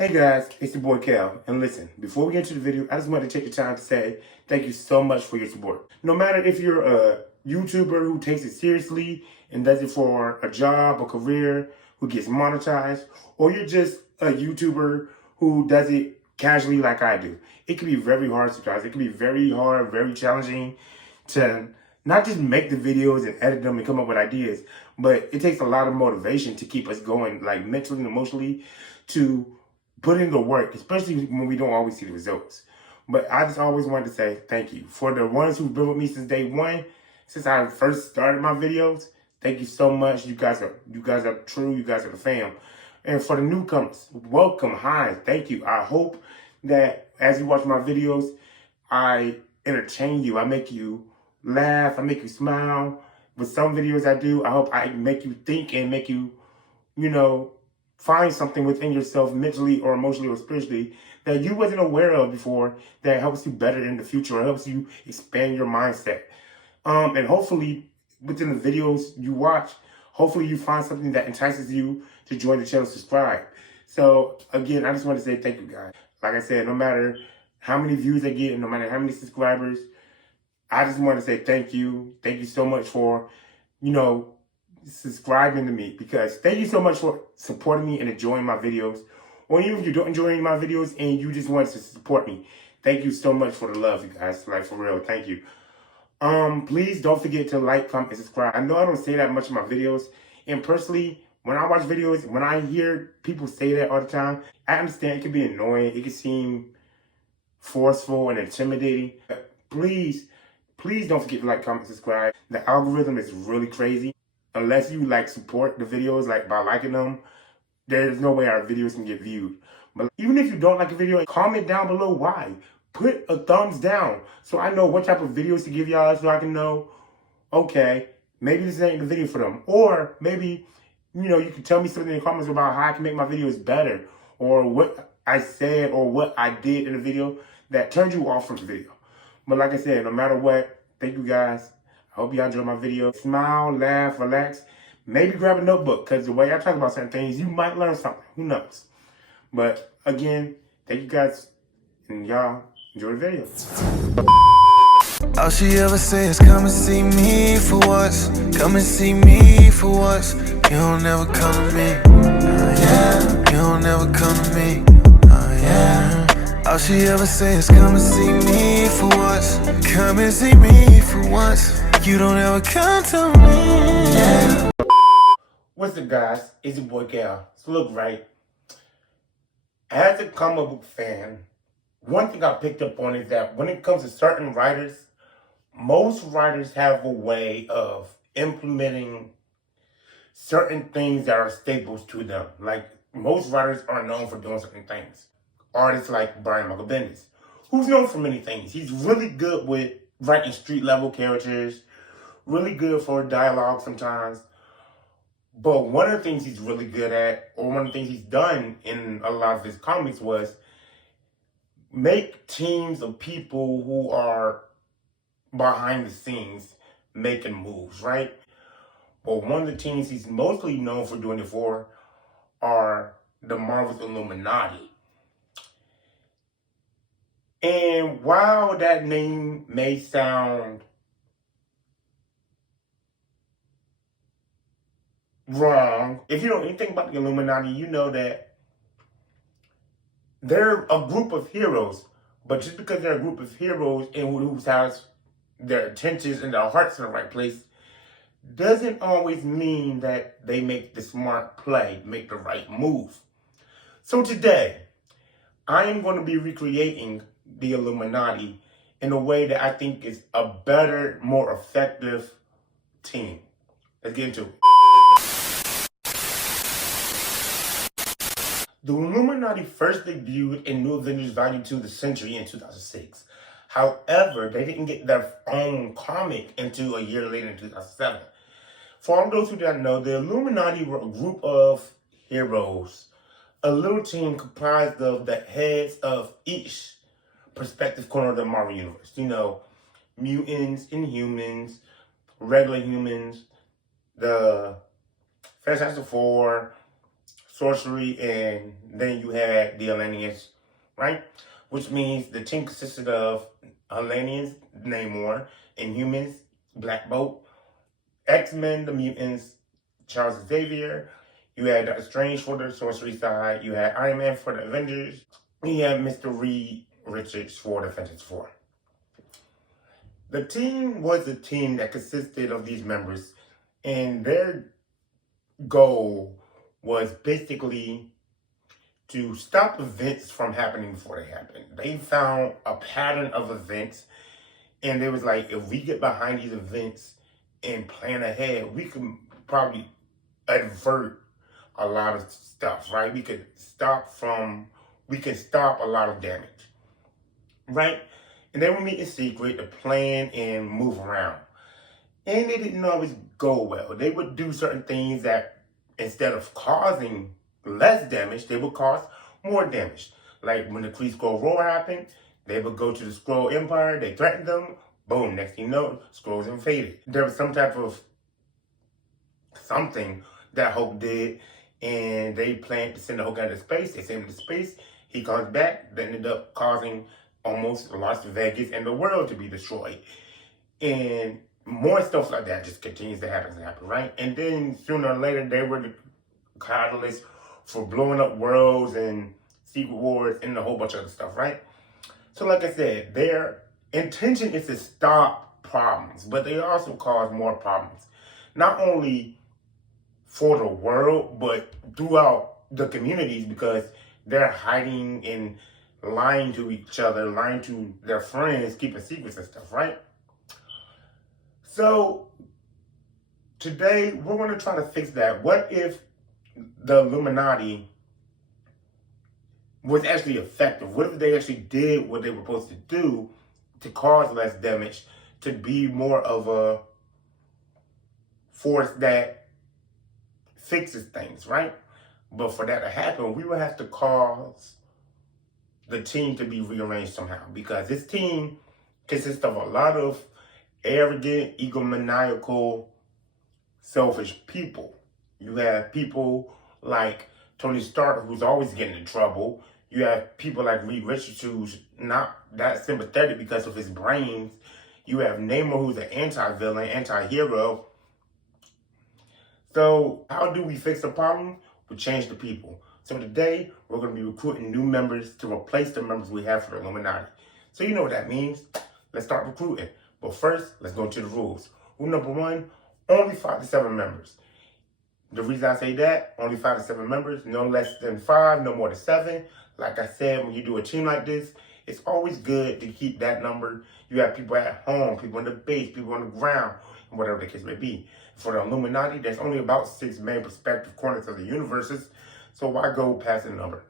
Hey guys, it's your boy Cal, and listen, before we get into the video, I just want to take the time to say thank you so much for your support. No matter if you're a YouTuber who takes it seriously and does it for a job, a career, who gets monetized, or you're just a YouTuber who does it casually like I do. It can be very hard sometimes. It can be very hard, very challenging to not just make the videos and edit them and come up with ideas, but it takes a lot of motivation to keep us going, like mentally and emotionally, to put in the work, especially when we don't always see the results. But I just always wanted to say thank you. For the ones who've been with me since day one, since I first started my videos, thank you so much. You guys are true, you guys are the fam. And for the newcomers, welcome, hi, thank you. I hope that as you watch my videos, I entertain you, I make you laugh, I make you smile. With some videos I do, I hope I make you think and make you, find something within yourself mentally or emotionally or spiritually that you wasn't aware of before that helps you better in the future or helps you expand your mindset. And hopefully within the videos you watch, hopefully you find something that entices you to join the channel, subscribe. So again, I just want to say thank you guys. Like I said, no matter how many views I get and no matter how many subscribers, I just want to say thank you. Thank you so much for, subscribing to me, because thank you so much for supporting me and enjoying my videos. Or even if you don't enjoy my videos and you just want to support me, thank you so much for the love, you guys. Like, for real, thank you. Please don't forget to like, comment, and subscribe. I know I don't say that much in my videos, and personally, when I watch videos, when I hear people say that all the time, I understand it can be annoying, it can seem forceful and intimidating. But please don't forget to like, comment, subscribe. The algorithm is really crazy. Unless you support the videos by liking them, there's no way our videos can get viewed. But even if you don't like a video, comment down below why. Put a thumbs down so I know what type of videos to give y'all, so I can know, okay, maybe this ain't the video for them. Or maybe, you can tell me something in the comments about how I can make my videos better, or what I said or what I did in the video that turned you off from the video. But like I said, no matter what, thank you guys. I hope y'all enjoy my video. Smile, laugh, relax. Maybe grab a notebook, because the way I talk about certain things, you might learn something. Who knows? But again, thank you guys, and y'all enjoy the video. All she ever say is come and see me for once. Come and see me for once. You don't ever come to me. Yeah. You don't ever come to me. Yeah. All she ever say is come and see me for once. Come and see me for once. You don't ever come to me. Yeah. What's up, guys? It's your boy Cal. So look, right, as a comic book fan, one thing I picked up on is that when it comes to certain writers, most writers have a way of implementing certain things that are staples to them. Like, most writers are known for doing certain things. Artists like Brian Michael Bendis, who's known for many things. He's really good with writing street level characters, really good for dialogue sometimes. But one of the things he's really good at, or one of the things he's done in a lot of his comics, was make teams of people who are behind the scenes making moves, right? But one of the teams he's mostly known for doing it for are the Marvel's Illuminati. And while that name may sound wrong, if you know anything about the Illuminati, you know that they're a group of heroes. But just because they're a group of heroes and who has their intentions and their hearts in the right place, doesn't always mean that they make the smart play, make the right move. So today, I am going to be recreating the Illuminati in a way that I think is a better, more effective team. Let's get into it. The Illuminati first debuted in New Avengers Volume 2, The Century, in 2006. However, they didn't get their own comic until a year later in 2007. For all those who don't know, the Illuminati were a group of heroes, a little team comprised of the heads of each perspective corner of the Marvel Universe. Mutants, Inhumans, regular humans, the Fantastic Four, sorcery, and then you had the Atlanteans, right? Which means the team consisted of Atlanteans, Namor, Inhumans, Black Bolt, X-Men, the mutants, Charles Xavier. You had Doctor Strange for the sorcery side. You had Iron Man for the Avengers. You had Mr. Reed Richards for the Fantastic Four. The team was a team that consisted of these members, and their goal was basically to stop events from happening before they happen. They found a pattern of events, and they was like, if we get behind these events and plan ahead, we can probably avert a lot of stuff, right? We can stop a lot of damage, right? And they would meet in secret to plan and move around. And they didn't always go well. They would do certain things that instead of causing less damage, they would cause more damage. Like when the Kree Skrull War happened, they would go to the Skrull Empire, they threatened them, boom, next thing you know, Skrulls invaded. There was some type of something that Hulk did, and they planned to send the Hulk out of space. They sent him to space, he comes back, that ended up causing almost Las Vegas and the world to be destroyed. And more stuff like that just continues to happen, right? And then sooner or later, they were the catalyst for blowing up worlds and secret wars and a whole bunch of other stuff, right? So like I said, their intention is to stop problems, but they also cause more problems. Not only for the world, but throughout the communities, because they're hiding and lying to each other, lying to their friends, keeping secrets and stuff, right? So today we're going to try to fix that. What if the Illuminati was actually effective? What if they actually did what they were supposed to do to cause less damage, to be more of a force that fixes things, right? But for that to happen, we would have to cause the team to be rearranged somehow, because this team consists of a lot of arrogant, egomaniacal, selfish people. You have people like Tony Stark, who's always getting in trouble. You have people like Reed Richards, who's not that sympathetic because of his brains. You have Namor, who's an anti-villain, anti-hero. So how do we fix the problem? We change the people. So today, we're going to be recruiting new members to replace the members we have for the Illuminati. So you know what that means. Let's start recruiting. But first, let's go to the rules. Rule number 1, only 5 to 7 members. The reason I say that, only 5 to 7 members, no less than 5, no more than 7. Like I said, when you do a team like this, it's always good to keep that number. You have people at home, people in the base, people on the ground, and whatever the case may be. For the Illuminati, there's only about 6 main perspective corners of the universes, so why go past the number?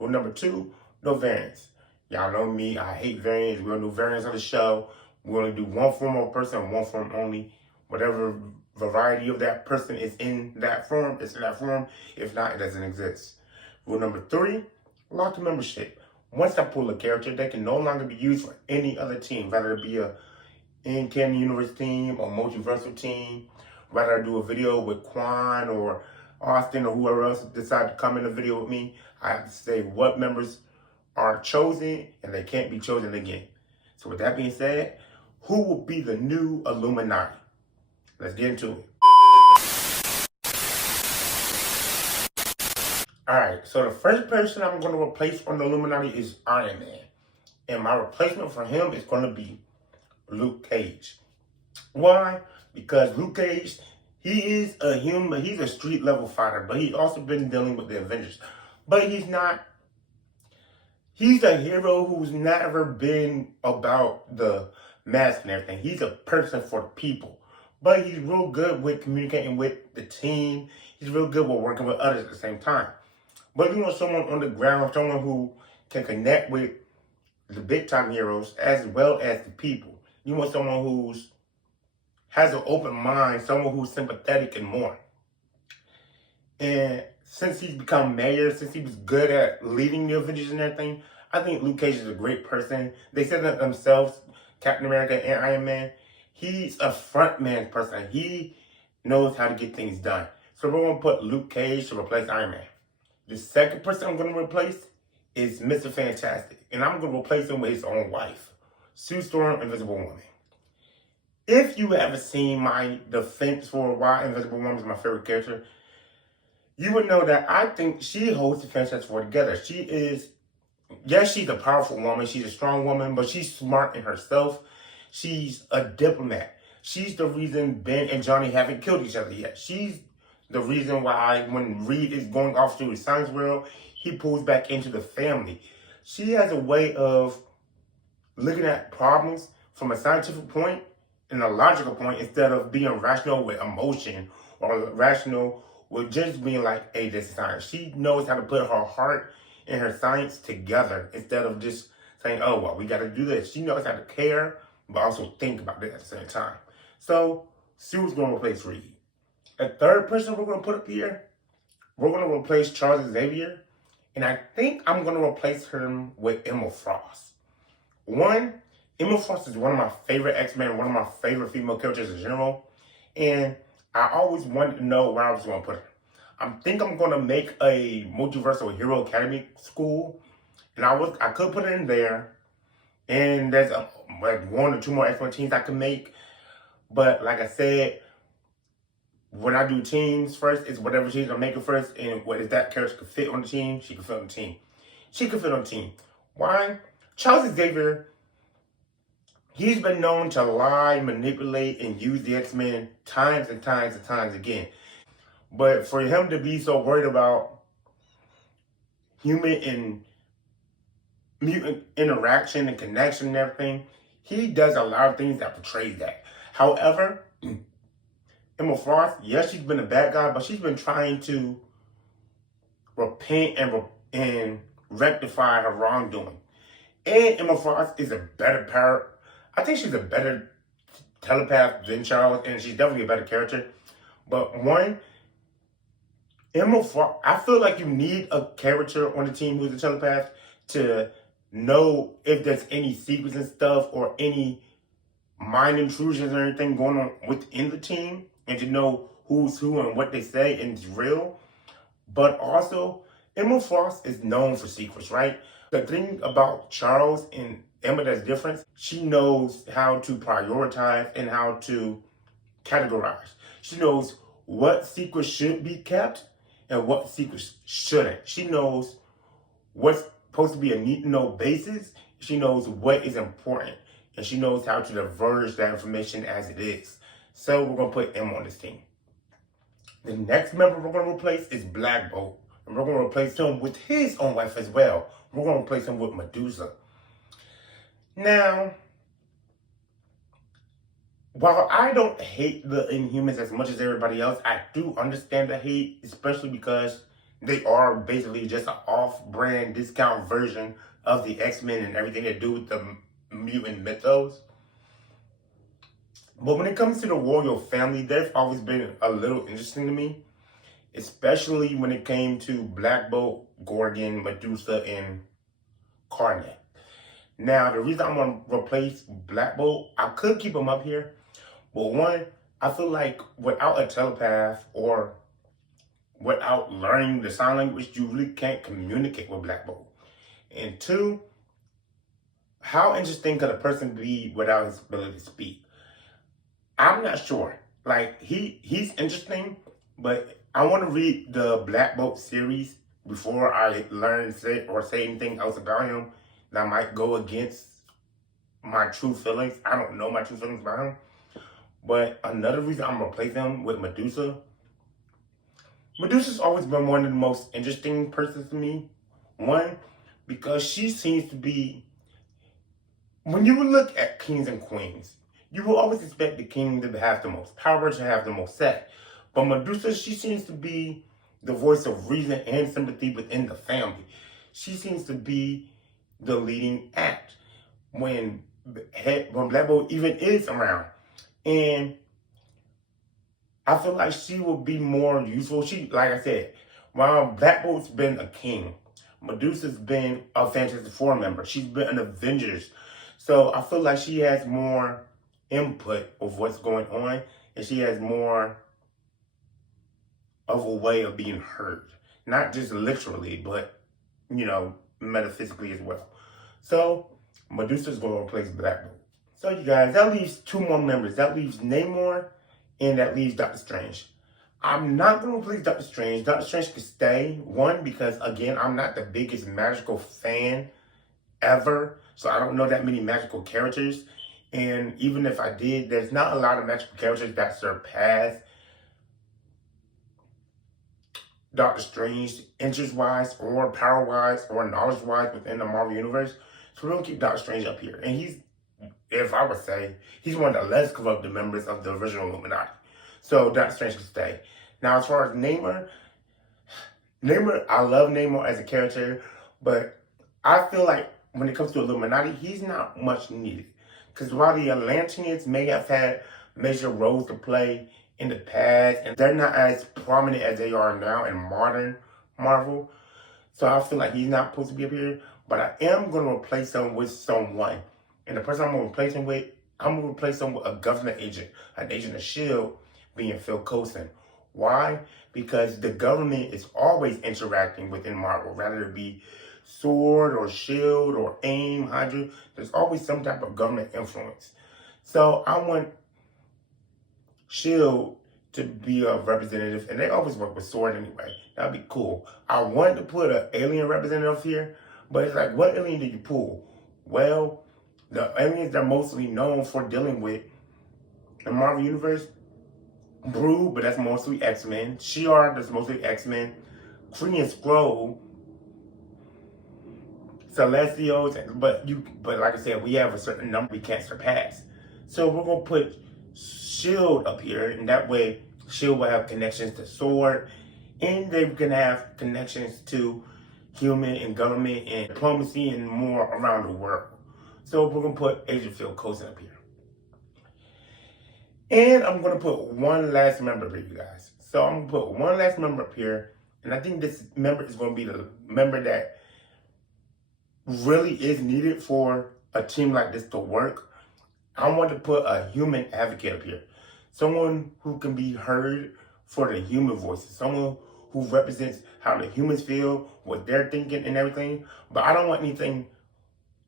Rule number 2, no variants. Y'all know me, I hate variants. We're gonna do variants on the show. We're gonna do one form of person, one form only. Whatever variety of that person is in that form, it's in that form. If not, it doesn't exist. Rule number 3, lock the membership. Once I pull a character, they can no longer be used for any other team, whether it be a in-canon universe team or multiversal team. Whether I do a video with Quan or Austin or whoever else decide to come in a video with me, I have to say what members are chosen and they can't be chosen again. So with that being said, who will be the new Illuminati? Let's get into it. Alright, so the first person I'm going to replace from the Illuminati is Iron Man. And my replacement for him is going to be Luke Cage. Why? Because Luke Cage, he is a human, he's a street level fighter, but he's also been dealing with the Avengers. But he's a hero who's never been about the mask and everything. He's a person for the people. But he's real good with communicating with the team. He's real good with working with others at the same time. But you want someone on the ground, someone who can connect with the big time heroes as well as the people. You want someone who's has an open mind, someone who's sympathetic and more. And since he's become mayor, since he was good at leading the Avengers and everything, I think Luke Cage is a great person. They said that themselves, Captain America and Iron Man, he's a front man person. He knows how to get things done. So we're going to put Luke Cage to replace Iron Man. The second person I'm going to replace is Mr. Fantastic. And I'm going to replace him with his own wife, Sue Storm, Invisible Woman. If you haven't seen my defense for why Invisible Woman is my favorite character, you would know that I think she holds the Fantastic Four together. She is, yes, she's a powerful woman. She's a strong woman, but she's smart in herself. She's a diplomat. She's the reason Ben and Johnny haven't killed each other yet. She's the reason why when Reed is going off to the science world, he pulls back into the family. She has a way of looking at problems from a scientific point and a logical point instead of being rational with emotion or rational with just being like, hey, this is science. She knows how to put her heart and her science together instead of just saying, oh, well, we got to do this. She knows how to care, but also think about it at the same time. So Sue's going to replace Reed. A third person we're going to put up here, we're going to replace Charles Xavier. And I think I'm going to replace him with Emma Frost. One, Emma Frost is one of my favorite X-Men, one of my favorite female characters in general. And I always wanted to know where I was going to put her. I think I'm going to make a multiversal hero academy school. And I could put it in there. And there's like 1 or 2 more X-Men teams I can make. But like I said, when I do teams first, it's whatever teams I'm making first. And if that character could fit on the team, she could fit on the team. She could fit on the team. Why? Charles Xavier, he's been known to lie, manipulate, and use the X-Men times and times and times again. But for him to be so worried about human and mutant interaction and connection and everything, he does a lot of things that portray that. However, Emma Frost, yes, she's been a bad guy, but she's been trying to repent and rectify her wrongdoing. And Emma Frost is a better I think she's a better telepath than Charles, and she's definitely a better character. But one, Emma Frost, I feel like you need a character on the team who's a telepath to know if there's any secrets and stuff or any mind intrusions or anything going on within the team, and to know who's who and what they say and it's real. But also, Emma Frost is known for secrets, right? The thing about Charles and Emma that's different, she knows how to prioritize and how to categorize. She knows what secrets should be kept and what secrets shouldn't. She knows what's supposed to be a need-to-know basis. She knows what is important. And she knows how to diverge that information as it is. So we're going to put Emma on this team. The next member we're going to replace is Black Bolt. And we're going to replace him with his own wife as well. We're going to replace him with Medusa. Now, while I don't hate the Inhumans as much as everybody else, I do understand the hate, especially because they are basically just an off-brand discount version of the X-Men and everything they do with the mutant mythos. But when it comes to the royal family, they've always been a little interesting to me, especially when it came to Black Bolt, Gorgon, Medusa, and Karnak. Now, the reason I'm going to replace Black Bolt, I could keep him up here, but one, I feel like without a telepath or without learning the sign language, you really can't communicate with Black Bolt. And two, how interesting could a person be without his ability to speak? I'm not sure. Like, he's interesting, but I want to read the Black Bolt series before I learn say anything else about him that might go against my true feelings. I don't know my true feelings about him. But another reason I'm going to replace him with Medusa. Medusa's always been one of the most interesting persons to me. One, because she seems to be, when you look at kings and queens, you will always expect the king to have the most power, to have the most say. But Medusa, she seems to be the voice of reason and sympathy within the family. She seems to be the leading act when Black Bolt even is around. And I feel like she will be more useful. She, like I said, while Black Bolt's been a king, Medusa's been a Fantastic Four member. She's been an Avengers. So I feel like she has more input of what's going on, and she has more of a way of being heard Not just literally, but, metaphysically as well. So, Medusa's going to replace Black Bolt. So, you guys, that leaves 2 more members. That leaves Namor, and that leaves Doctor Strange. I'm not going to replace Doctor Strange. Doctor Strange could stay. One, because, again, I'm not the biggest magical fan ever. So, I don't know that many magical characters. And even if I did, there's not a lot of magical characters that surpass Doctor Strange, interest-wise, or power-wise, or knowledge-wise within the Marvel Universe. So we're going to keep Doctor Strange up here. And he's, if I would say, he's one of the less corrupted members of the original Illuminati. So Doctor Strange can stay. Now, as far as Namor, I love Namor as a character, but I feel like when it comes to Illuminati, he's not much needed. Because while the Atlanteans may have had major roles to play in the past, and they're not as prominent as they are now in modern Marvel, so I feel like he's not supposed to be up here, but I am going to replace him with someone. And the person I'm going to replace him with, I'm going to replace him with a government agent, an agent of S.H.I.E.L.D., being Phil Coulson. Why? Because the government is always interacting within Marvel, rather it be S.W.O.R.D. or S.H.I.E.L.D. or AIM, Hydra. There's always some type of government influence. So I want S.H.I.E.L.D. to be a representative, and they always work with S.W.O.R.D. anyway. That'd be cool. I wanted to put an alien representative here, but it's like, what alien did you pull? Well, the aliens they're mostly known for dealing with in the Marvel Universe, Brood, but that's mostly X-Men. Shi'ar, that's mostly X-Men. Kree and Skrull, Celestials, but like I said, we have a certain number we can't surpass. So we're gonna put S.H.I.E.L.D. up here, and that way S.H.I.E.L.D. will have connections to S.W.O.R.D., and they can have connections to human and government and diplomacy and more around the world. So we're gonna put Agent Phil Coulson up here. And I'm going to put one last member for you guys. So I'm going to put one last member up here. And I think this member is going to be the member that really is needed for a team like this to work. I want to put a human advocate up here. Someone who can be heard for the human voices. Someone who represents how the humans feel, what they're thinking and everything. But I don't want anything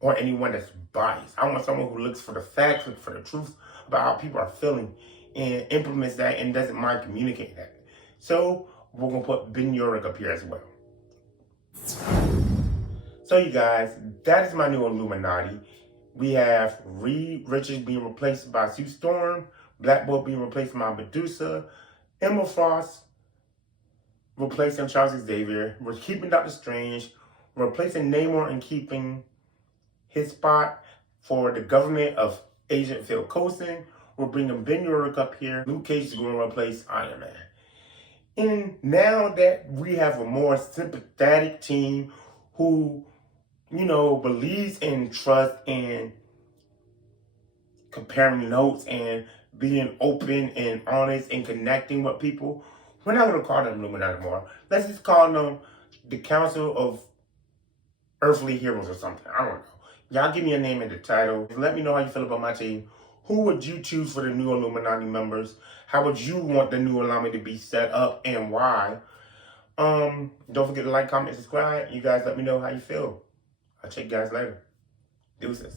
or anyone that's biased. I want someone who looks for the facts, looks for the truth about how people are feeling, and implements that and doesn't mind communicating that. So we're going to put Ben Urich up here as well. So you guys, that is my new Illuminati. We have Reed Richards being replaced by Sue Storm, Black Bolt being replaced by Medusa, Emma Frost replacing Charles Xavier. We're keeping Doctor Strange, we're replacing Namor and keeping his spot for the government of Agent Phil Coulson. We're bringing Ben Urich up here. Luke Cage is going to replace Iron Man. And now that we have a more sympathetic team who, believes in trust and comparing notes and being open and honest and connecting with people, we're not going to call them Illuminati anymore. Let's just call them the Council of Earthly Heroes or something. I don't know. Y'all give me a name in the title. Let me know how you feel about my team. Who would you choose for the new Illuminati members? How would you want the new Illuminati to be set up and why? Don't forget to like, comment, subscribe. You guys let me know how you feel. I'll check you guys later. Deuces.